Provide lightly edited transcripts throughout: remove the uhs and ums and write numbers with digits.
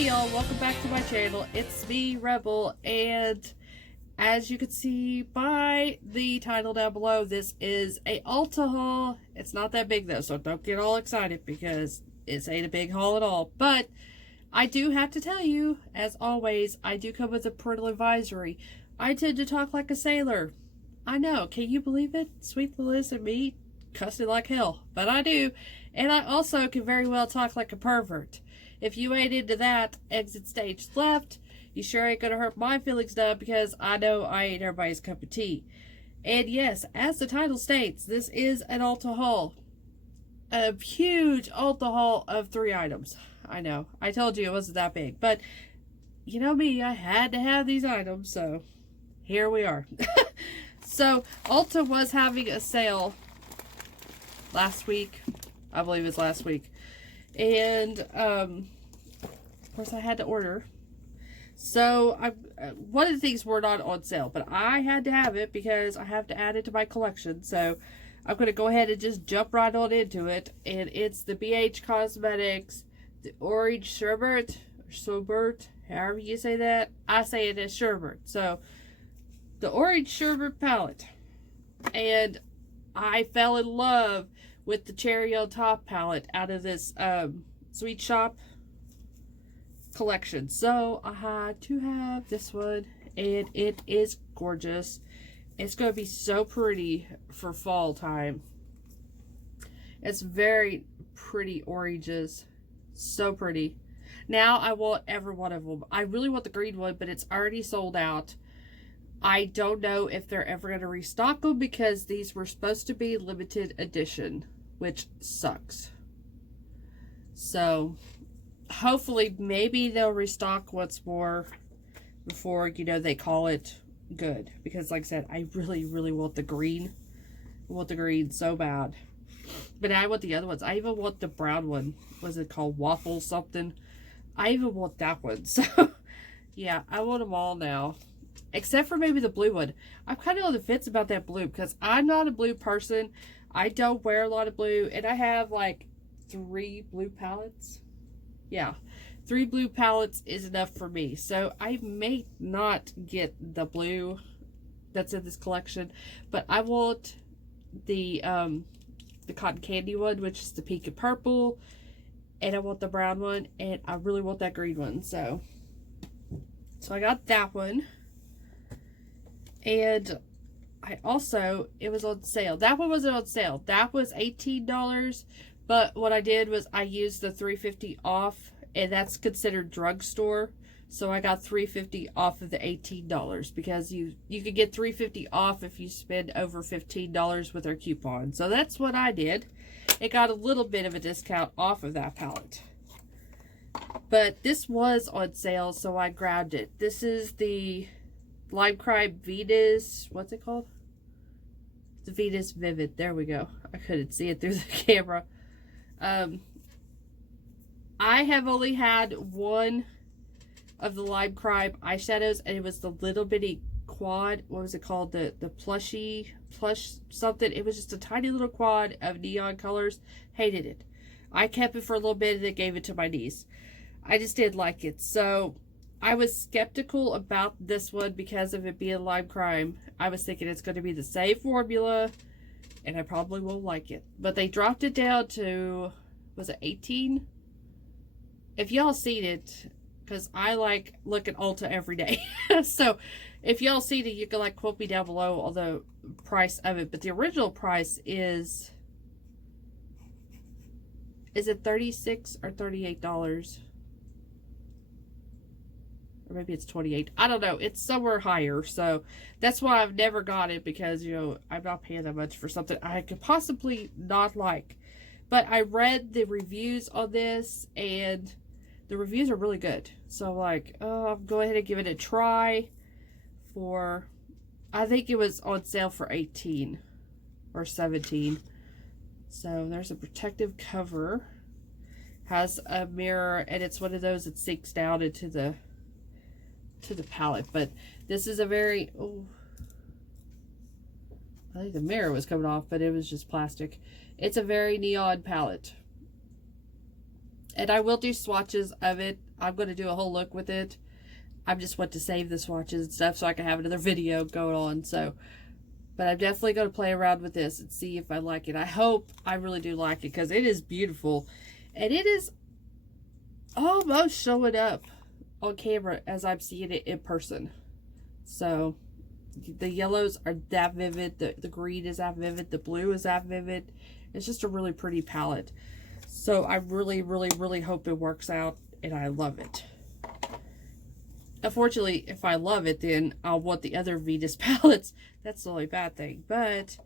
Hey y'all, welcome back to my channel. It's me, Rebel, and as you can see by the title down below, this is a Ulta haul. It's not that big though, so don't get all excited because it ain't a big haul at all. But I do have to tell you, as always, I do come with a parental advisory. I tend to talk like a sailor. I know, can you believe it? Sweet Liz and me cussing like hell, but I do. And I also can very well talk like a pervert. If you ain't into that, exit stage left. You sure ain't gonna hurt my feelings now because I know I ain't everybody's cup of tea. And yes, as the title states, this is an Ulta haul. A huge Ulta haul of 3 items. I know, I told you it wasn't that big, but you know me, I had to have these items, so here we are. So Ulta was having a sale last week. I believe it's last week. And of course I had to order. So one of the things were not on sale, but I had to have it because I have to add it to my collection. So I'm going to go ahead and just jump right on into it. And it's the BH Cosmetics, the Orange Sherbet, or Sherbet, however you say that. I say it as Sherbet. So the Orange Sherbet palette. And I fell in love with the Cherry on Top palette out of this Sweet Shop collection. So I had to have this one, and it is gorgeous. It's going to be so pretty for fall time. It's very pretty oranges. So pretty. Now I want every one of them. I really want the green one, but it's already sold out. I don't know if they're ever going to restock them because these were supposed to be limited edition, which sucks. So hopefully maybe they'll restock once more before, you know, they call it good. Because like I said, I really, really want the green. I want the green so bad. But I want the other ones. I even want the brown one. What's it called? Waffle something. I even want that one. So yeah, I want them all now. Except for maybe the blue one. I'm kind of on the fence about that blue because I'm not a blue person. I don't wear a lot of blue. And I have like 3 blue palettes. Yeah. 3 blue palettes is enough for me. So I may not get the blue that's in this collection. But I want the cotton candy one, which is the pink and purple. And I want the brown one. And I really want that green one. So I got that one. And I also, it was on sale. That one wasn't on sale. That was $18. But what I did was I used the $3.50 off. And that's considered drugstore. So I got $3.50 off of the $18. Because you could get $3.50 off if you spend over $15 with our coupon. So that's what I did. It got a little bit of a discount off of that palette. But this was on sale, so I grabbed it. This is the Lime Crime Venus, what's it called? The Venus Vivid. There we go. I couldn't see it through the camera. I have only had one of the Lime Crime eyeshadows, and it was the little bitty quad. What was it called? The plush something. It was just a tiny little quad of neon colors. Hated it. I kept it for a little bit and then gave it to my niece. I just didn't like it. So I was skeptical about this one because of it being Lime Crime. I was thinking it's going to be the same formula and I probably won't like it. But they dropped it down to, was it 18? If y'all seen it, because I like look at Ulta every day. So if y'all seen it, you can like quote me down below on the price of it. But the original price is it $36 or $38? Or maybe it's 28. I don't know. It's somewhere higher. So that's why I've never got it because, you know, I'm not paying that much for something I could possibly not like. But I read the reviews on this and the reviews are really good. So like, oh, I'll go ahead and give it a try for, I think it was on sale for 18 or 17. So there's a protective cover. Has a mirror and it's one of those that sinks down into the palette. But this is a very, oh, I think the mirror was coming off, but it was just plastic. It's a very neon palette. And I will do swatches of it. I'm going to do a whole look with it. I just want to save the swatches and stuff so I can have another video going on. So, but I'm definitely going to play around with this and see if I like it. I hope I really do like it because it is beautiful. And it is almost showing up on camera as I'm seeing it in person. So, the yellows are that vivid. The green is that vivid. The blue is that vivid. It's just a really pretty palette. So, I really, really, really hope it works out. And I love it. Unfortunately, if I love it, then I'll want the other Venus palettes. That's the only bad thing. But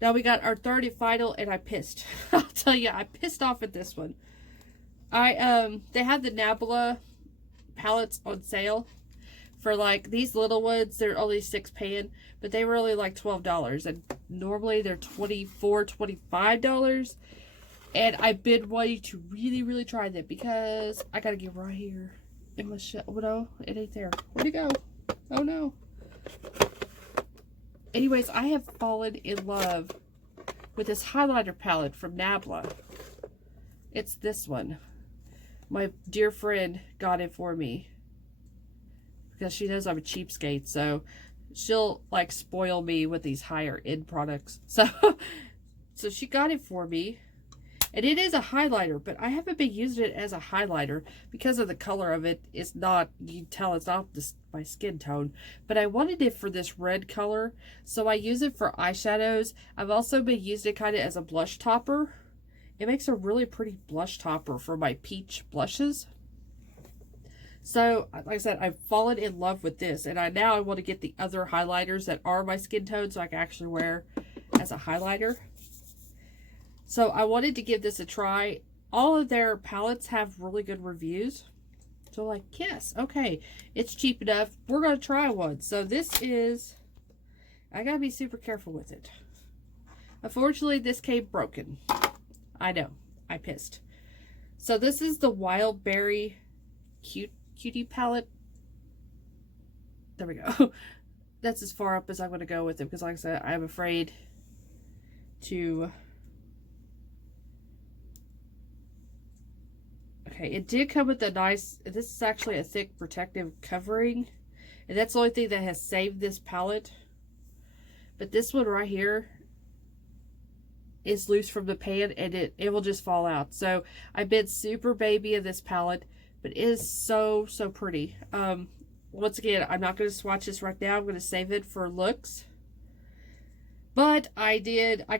now we got our third and final, and I pissed. I'll tell you, I pissed off at this one. They had the Nabla palettes on sale for like these little ones. They're only £6, but they were only like $12, and normally they're $24, $25. And I've been wanting to really, really try them because I gotta get right here. It must show. Oh no, it ain't there. Where'd it go? Oh no. Anyways, I have fallen in love with this highlighter palette from Nabla. It's this one. My dear friend got it for me because she knows I'm a cheapskate, so she'll like spoil me with these higher end products. So she got it for me. And it is a highlighter, but I haven't been using it as a highlighter because of the color of it. It's not, you can tell it's not my skin tone. But I wanted it for this red color, so I use it for eyeshadows. I've also been using it kind of as a blush topper. It makes a really pretty blush topper for my peach blushes. So, like I said, I've fallen in love with this. And now I want to get the other highlighters that are my skin tone so I can actually wear as a highlighter. So I wanted to give this a try. All of their palettes have really good reviews. So like, yes, okay, it's cheap enough. We're going to try one. So this is, I got to be super careful with it. Unfortunately, this came broken. I know, I pissed. So this is the Wild Berry Cutie palette. There we go. That's as far up as I'm going to go with it because like I said, I'm afraid to... Okay, it did come with a nice, this is actually a thick protective covering. And that's the only thing that has saved this palette. But this one right here is loose from the pan and it will just fall out. So I've been super baby of this palette, but it is so, so pretty. Once again, I'm not going to swatch this right now. I'm going to save it for looks. But I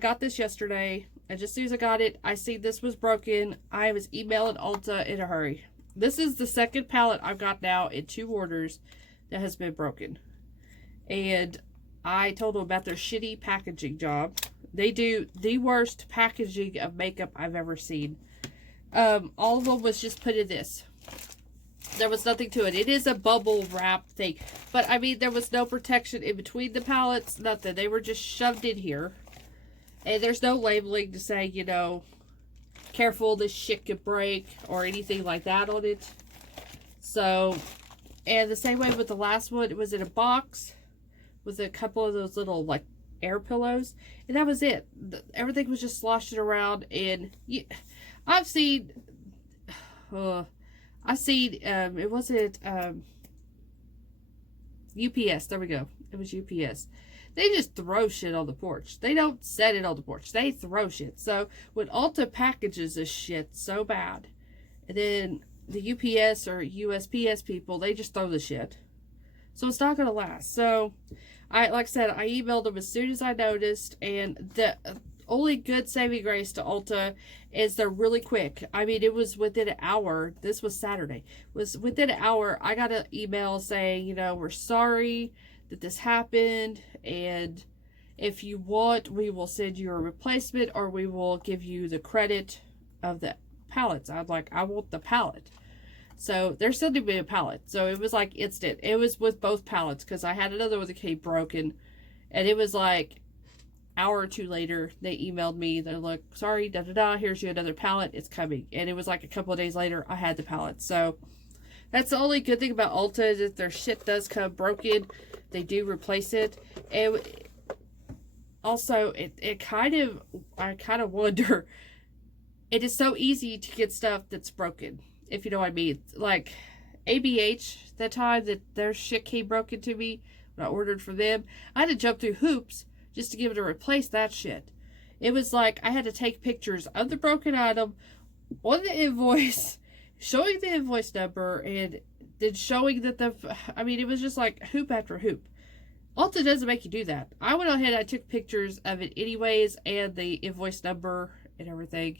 got this yesterday. And just as soon as I got it, I see this was broken. I was emailing Ulta in a hurry. This is the second palette I've got now in 2 orders that has been broken. And I told them about their shitty packaging job. They do the worst packaging of makeup I've ever seen. All of them was just put in this. There was nothing to it. It is a bubble wrap thing. But, I mean, there was no protection in between the palettes. Nothing. They were just shoved in here. And there's no labeling to say, you know, careful, this shit could break or anything like that on it. So, and the same way with the last one, it was in a box with a couple of those little, like, air pillows. And that was it. Everything was just sloshing around. And I've seen, it wasn't, UPS. There we go. It was UPS. They just throw shit on the porch. They don't set it on the porch. They throw shit. So when Ulta packages this shit so bad, and then the UPS or USPS people, they just throw the shit. So it's not going to last. So, like I said, I emailed them as soon as I noticed. And the only good saving grace to Ulta is they're really quick. I mean, it was within an hour. This was Saturday. It was within an hour. I got an email saying, you know, we're sorry that this happened, and if you want, we will send you a replacement or we will give you the credit of the palettes. I'm like, I want the palette. So they're sending me a palette. So it was like instant. It was with both palettes because I had another one that came broken, and it was like hour or two later they emailed me. They're like, sorry, da da da, here's you another palette, it's coming. And it was like a couple of days later I had the palette. So that's the only good thing about Ulta, is if their shit does come broken, they do replace it. And also, I kind of wonder it is so easy to get stuff that's broken, if you know what I mean. Like ABH, that time that their shit came broken to me when I ordered for them, I had to jump through hoops just to give it to replace that shit. It was like I had to take pictures of the broken item on the invoice, showing the invoice number, and then showing that it was just like hoop after hoop. Ulta doesn't make you do that. I went ahead and I took pictures of it anyways, and the invoice number and everything.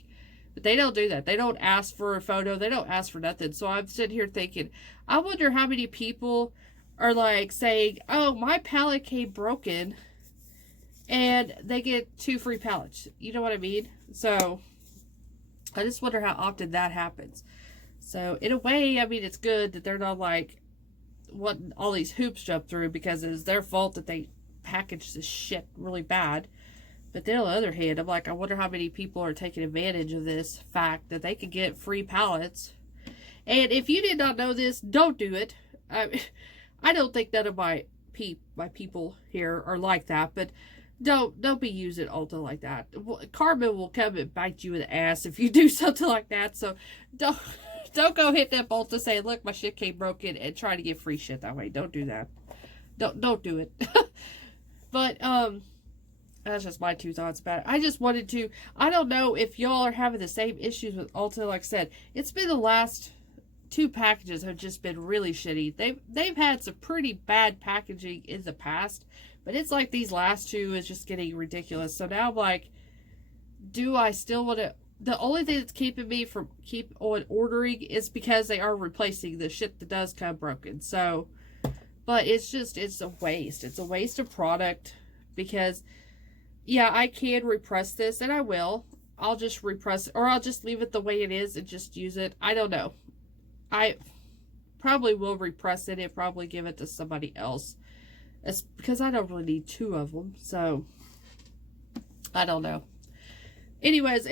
But they don't do that. They don't ask for a photo. They don't ask for nothing. So I'm sitting here thinking, I wonder how many people are like saying, oh, my palette came broken, and they get 2 free palettes. You know what I mean? So I just wonder how often that happens. So in a way, I mean, it's good that they're not like wanting all these hoops jumped through because it is their fault that they packaged this shit really bad. But then on the other hand, I'm like, I wonder how many people are taking advantage of this fact that they could get free palettes. And if you did not know this, don't do it. I don't think none of my people here are like that, but don't be using Ulta like that. Karma will come and bite you in the ass if you do something like that. So don't go hit that Ulta saying, look, my shit came broken, and try to get free shit that way. Don't do that. Don't do it. But that's just my 2 thoughts about it. I just wanted to, I don't know if y'all are having the same issues with Ulta. Like I said, it's been the last 2 packages have just been really shitty. They've had some pretty bad packaging in the past, but it's like these last 2 is just getting ridiculous. So now I'm like, do I still want to? The only thing that's keeping me from keep on ordering is because they are replacing the shit that does come broken. So, but it's a waste. It's a waste of product because, yeah, I can repress this, and I will. I'll just repress it, or I'll just leave it the way it is and just use it. I don't know. I probably will repress it and probably give it to somebody else. It's because I don't really need 2 of them. So, I don't know. Anyways,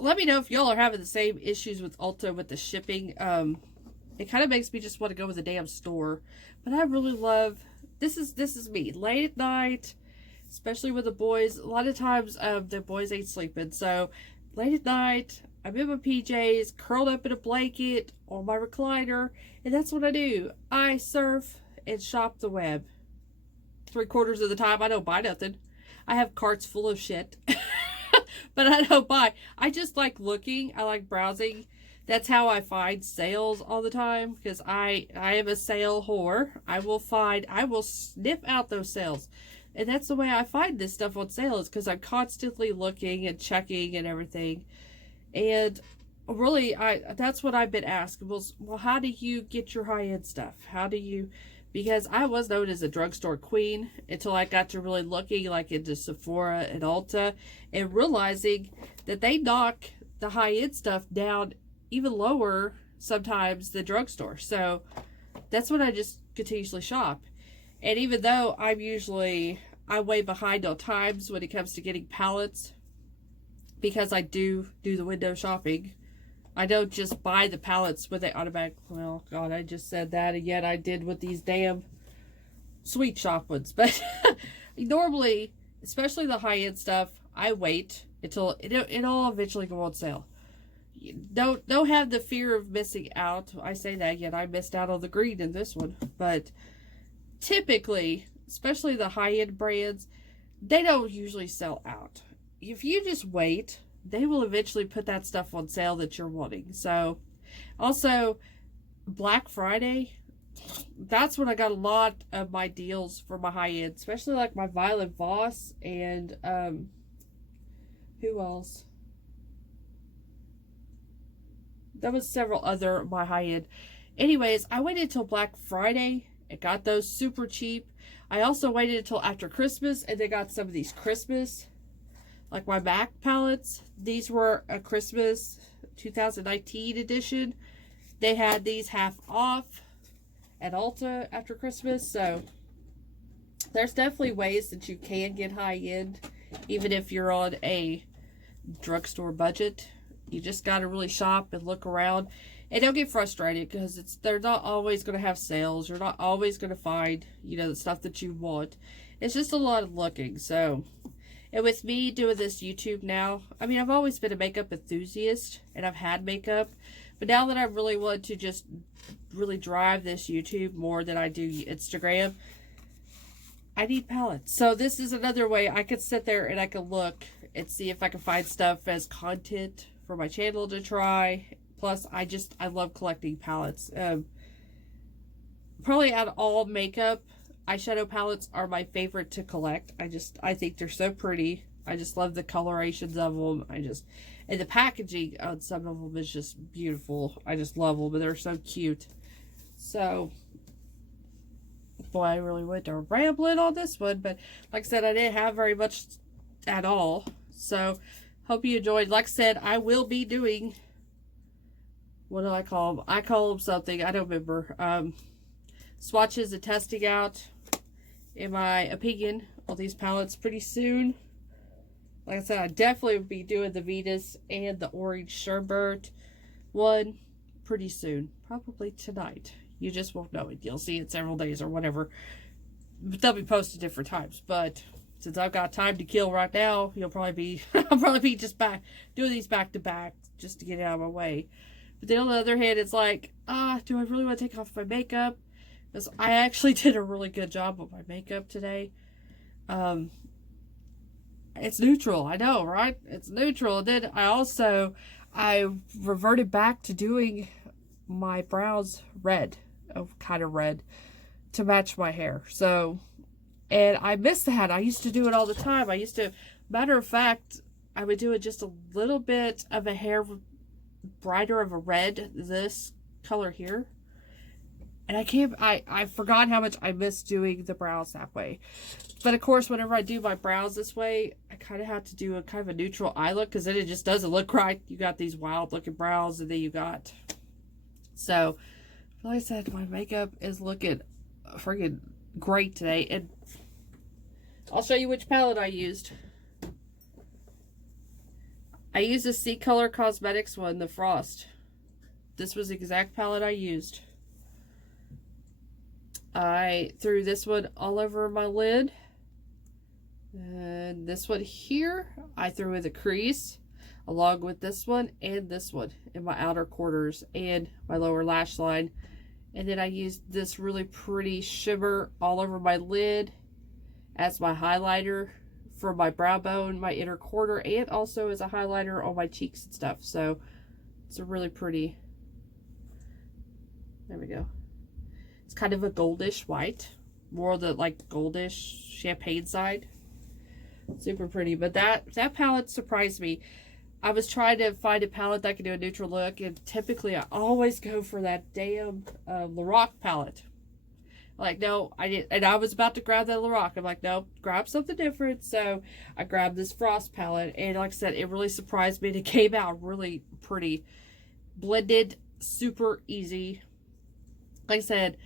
let me know if y'all are having the same issues with Ulta with the shipping. It kind of makes me just want to go to the damn store. But I really love, this is me. Late at night, especially with the boys. A lot of times, the boys ain't sleeping. So, late at night, I'm in my PJs, curled up in a blanket on my recliner, and that's what I do. I surf and shop the web. 3/4 of the time, I don't buy nothing. I have carts full of shit, but I don't buy. I just like looking. I like browsing. That's how I find sales all the time, because I am a sale whore. I will sniff out those sales. And that's the way I find this stuff on sale, is because I'm constantly looking and checking and everything. And really, that's what I've been asked. Well, how do you get your high-end stuff? How do you... Because I was known as a drugstore queen until I got to really looking like into Sephora and Ulta and realizing that they knock the high-end stuff down even lower sometimes than drugstore. So that's when I just continuously shop. And even though I'm way behind on times when it comes to getting palettes, because I do the window shopping. I don't just buy the palettes when they automatically, well, God, I just said that, and yet I did with these damn sweet shop ones. But normally, especially the high-end stuff, I wait until it'll eventually go on sale. Don't have the fear of missing out. I say that, yet I missed out on the green in this one. But typically, especially the high-end brands, they don't usually sell out. If you just wait, they will eventually put that stuff on sale that you're wanting. So, also, Black Friday, that's when I got a lot of my deals for my high-end, especially like my Violet Voss and, who else? There was several other my high-end. Anyways, I waited until Black Friday and got those super cheap. I also waited until after Christmas and they got some of these Christmas, like my MAC palettes. These were a Christmas 2019 edition. They had these half off at Ulta after Christmas. So there's definitely ways that you can get high-end, even if you're on a drugstore budget. You just got to really shop and look around. And don't get frustrated, because they're not always going to have sales. You're not always going to find, the stuff that you want. It's just a lot of looking. So And with me doing this YouTube now, I mean, I've always been a makeup enthusiast and I've had makeup, but now that I really want to just really drive this YouTube more than I do Instagram, I need palettes. So this is another way I could sit there and I could look and see if I can find stuff as content for my channel to try. Plus, I love collecting palettes. Probably out of all makeup, eyeshadow palettes are my favorite to collect. I think they're so pretty. I just love the colorations of them. And the packaging on some of them is just beautiful. I just love them, but they're so cute. So, boy, I really went to rambling on this one, but like I said, I didn't have very much at all. So, hope you enjoyed. Like I said, I will be doing, what do I call them? I call them something. I don't remember. Swatches and testing out, in my opinion, all these palettes pretty soon. Like I said, I definitely will be doing the Venus and the Orange Sherbet one pretty soon. Probably tonight. You just won't know it. You'll see it several days or whatever. But they'll be posted different times. But since I've got time to kill right now, I'll probably be just doing these back to back just to get it out of my way. But then on the other hand, it's like, do I really want to take off my makeup? Because I actually did a really good job with my makeup today. It's neutral, I know, right? It's neutral. And then I reverted back to doing my brows red, kind of red, to match my hair. So, and I missed that. I used to do it all the time. Matter of fact, I would do it just a little bit of a hair brighter of a red, this color here. And I forgot how much I miss doing the brows that way. But of course, whenever I do my brows this way, I kind of have to do a kind of a neutral eye look, because then it just doesn't look right. You got these wild looking brows, and then you got, so like I said, my makeup is looking freaking great today. And I'll show you which palette I used. I used the Ccolor Cosmetics one, the Frost. This was the exact palette I used. I threw this one all over my lid. And this one here, I threw in the crease, along with this one and this one in my outer quarters and my lower lash line. And then I used this really pretty shimmer all over my lid as my highlighter for my brow bone, my inner quarter, and also as a highlighter on my cheeks and stuff. So it's a really pretty, there we go. It's kind of a goldish white, more the like goldish champagne side. Super pretty. But that palette surprised me. I was trying to find a palette that could do a neutral look, and typically I always go for that damn Lorac palette. Like, no, I didn't. And I was about to grab that Lorac. I'm like, no, grab something different. So I grabbed this Frost palette, and like I said, it really surprised me. And it came out really pretty. Blended, super easy. Like I said,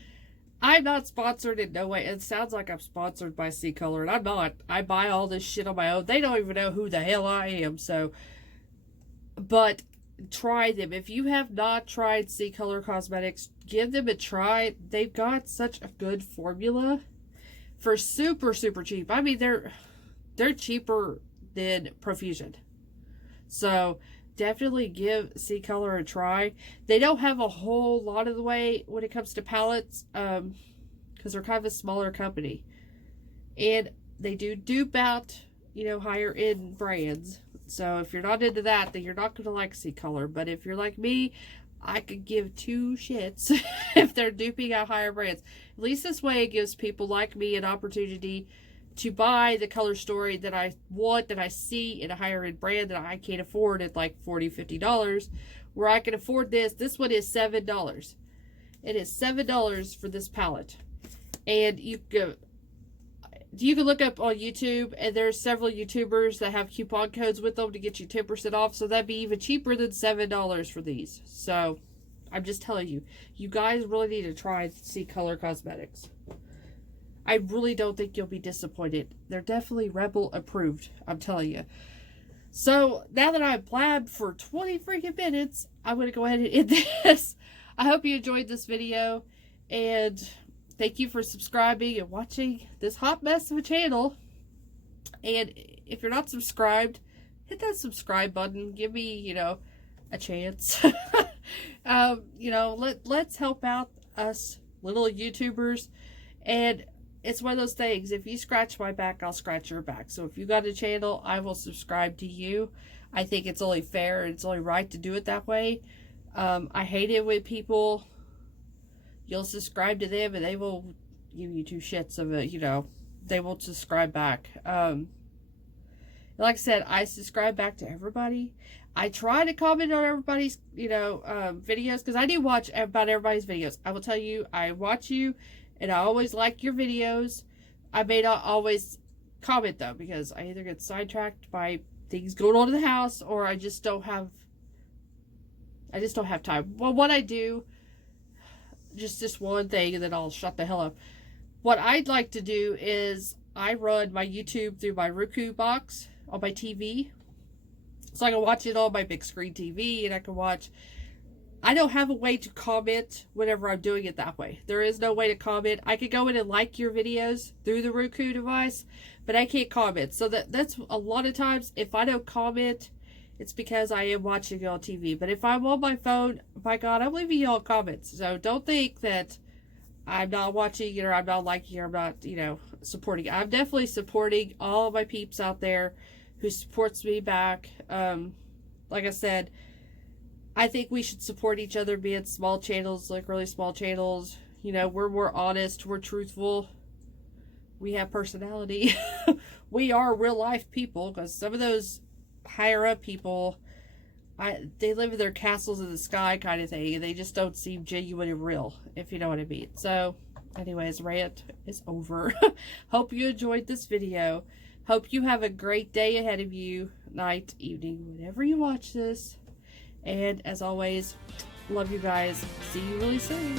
I'm not sponsored in no way. It sounds like I'm sponsored by Ccolor, and I'm not. I buy all this shit on my own. They don't even know who the hell I am. So, but try them. If you have not tried Ccolor Cosmetics, give them a try. They've got such a good formula for super, super cheap. I mean, they're cheaper than Profusion. So, definitely give Ccolor a try. They don't have a whole lot of the way when it comes to palettes, because they're kind of a smaller company. And they do dupe out, higher end brands. So if you're not into that, then you're not going to like Ccolor. But if you're like me, I could give two shits if they're duping out higher brands. At least this way it gives people like me an opportunity to buy the color story that I want, that I see in a higher end brand that I can't afford at like $40, $50, where I can afford this. This one is $7. It is $7 for this palette. And you can look up on YouTube, and there's several YouTubers that have coupon codes with them to get you 10% off. So that'd be even cheaper than $7 for these. So I'm just telling you, you guys really need to try Ccolor Cosmetics. I really don't think you'll be disappointed. They're definitely Rebel approved, I'm telling you. So, now that I've blabbed for 20 freaking minutes, I'm going to go ahead and end this. I hope you enjoyed this video, and thank you for subscribing and watching this hot mess of a channel. And if you're not subscribed, hit that subscribe button. Give me, you know, a chance. You know, let's help out us little YouTubers. And it's one of those things, if you scratch my back, I'll scratch your back. So if you got a channel, I will subscribe to you. I think it's only fair and it's only right to do it that way. I hate it when people, you'll subscribe to them and they will give you two shits of it, you know, they won't subscribe back. Like I said, I subscribe back to everybody. I try to comment on everybody's, you know, videos, because I do watch about everybody's videos. I will tell you, I watch you, and I always like your videos. I may not always comment, though, because I either get sidetracked by things going on in the house, or I just don't have time. Well, what I do, just this one thing, and then I'll shut the hell up. What I'd like to do is I run my YouTube through my Roku box on my TV. So I can watch it on my big screen TV, and I can watch. I don't have a way to comment whenever I'm doing it that way. There is no way to comment. I could go in and like your videos through the Roku device, but I can't comment. So that's a lot of times, if I don't comment, it's because I am watching it on TV. But if I'm on my phone, my God, I'm leaving y'all comments. So don't think that I'm not watching it, or I'm not liking it, or I'm not, you know, supporting it. I'm definitely supporting all of my peeps out there who supports me back. Like I said, I think we should support each other, be it small channels, like really small channels. You know, we're more honest, we're truthful, we have personality. We are real life people, because some of those higher up people, they live in their castles in the sky kind of thing, and they just don't seem genuine and real, if you know what I mean. So anyways, rant is over. Hope you enjoyed this video. Hope you have a great day ahead of you, night, evening, whenever you watch this. And as always, love you guys. See you really soon.